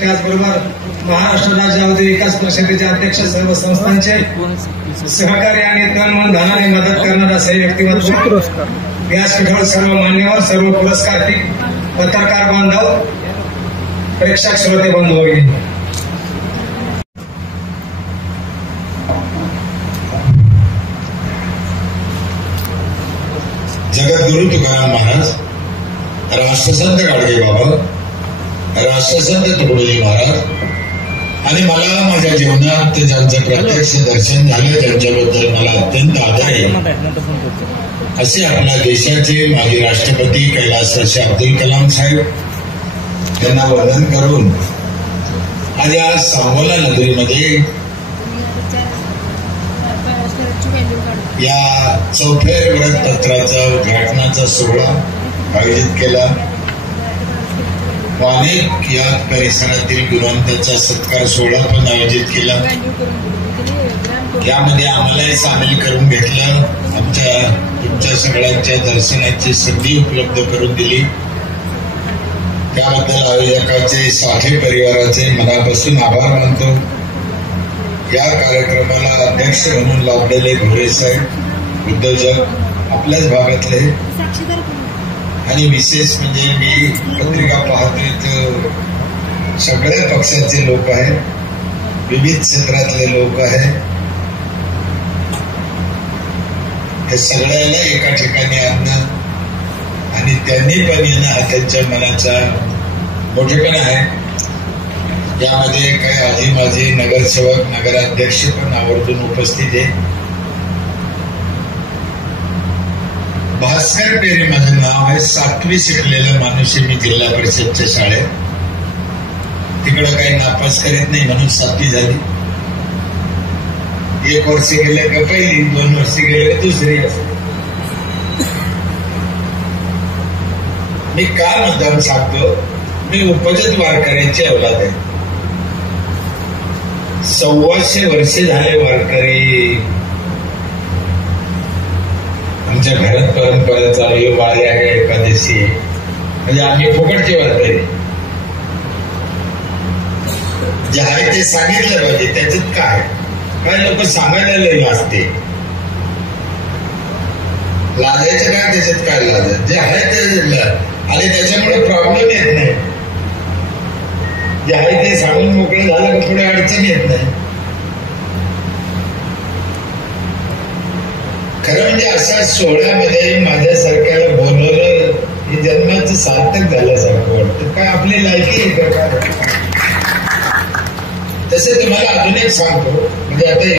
त्याचबरोबर महाराष्ट्र राज्य औद्योगिक विकास परिषदेचे अध्यक्ष, सर्व संस्थांचे सहकार्य आणि तन मन धनाने मदत करणारा सही व्यक्तिमत्व, व्यासपीठावर सर्व मान्यवर, सर्व पुरस्कारार्थी, पत्रकार बांधव, प्रेक्षक श्रोते बंधू भगिनी, जगद्गुरु तुकाराम महाराज, राष्ट्रसंत गाडगे बाबा, राष्ट्रसंत तुकडोजी महाराज आणि मला माझ्या जीवनात ज्यांचं प्रत्यक्ष दर्शन झालं त्यांच्याबद्दल मला अत्यंत आदर आहे असे आपल्या देशाचे माजी राष्ट्रपती कैलासवासी अब्दुल कलाम साहेब यांना वंदन करून आज या सांगोला नगरीमध्ये या चौफेर व्रतपत्राचा उद्घाटनाचा सोहळा आयोजित केला. अनेक या परिसरातील गुरुवंतांचा सत्कार सोहळा पण आयोजित केला. यामध्ये आम्हालाही सामील करून घेतलं, तुमच्या सगळ्यांच्या दर्शनाची संधी उपलब्ध करून दिली. त्याबद्दल आयोजकाचे, साठे परिवाराचे मनापासून आभार मानतो. या कार्यक्रमाला अध्यक्ष म्हणून लाभलेले घोरे साहेब, उद्योजक, आपल्याच भागातले, आणि विशेष म्हणजे मी पत्रिका पाहतोय तर सगळ्या पक्षाचे लोक आहेत, विविध क्षेत्रातले लोक आहेत. हे सगळ्याला एका ठिकाणी आणणं आणि त्यांनी पण येणं हा त्यांच्या मनाचा मोठेपणा आहे. यामध्ये काही आधी माझे नगरसेवक, नगराध्यक्ष पण आवर्जून उपस्थित आहे. भास्कर पेरे माझं नाव आहे. 7वी शिकलेला माणूस आहे मी जिल्हा परिषदच्या शाळेत. तिकडं काही नापास करीत नाही म्हणून 7वी झाली. 1 वर्ष गेले का पहिली, 2 वर्ष गेले का दुसरी. मी का मुद्दाम सांगतो, मी उपजत वारकऱ्यांची औलाद आहे. 125 वर्षे झाले वारकरी आमच्या घरात परंपरा चालू आहे. वारी आहे, एकादशी, म्हणजे आम्ही फुकटचे वारकरी. जे आहे ते सांगितलं पाहिजे. त्याच्यात काय लोक सांगायला लय लाजते. लाजायचं काय, त्याच्यात काय लाजायचं. जे आहे ते आणि त्याच्यामुळे प्रॉब्लेम येत नाही. जे आहे ते सांगून मोकळं झालं का पुढे अडचण येत नाही. खरं म्हणजे अशा सोहळ्यामध्ये माझ्यासारख्याला बोलवलं हे जन्माचं सार्थक झाल्यासारखं वाटतं. काय आपली लायकी आहे का? तसे तुम्हाला अजून एक सांगतो, म्हणजे आता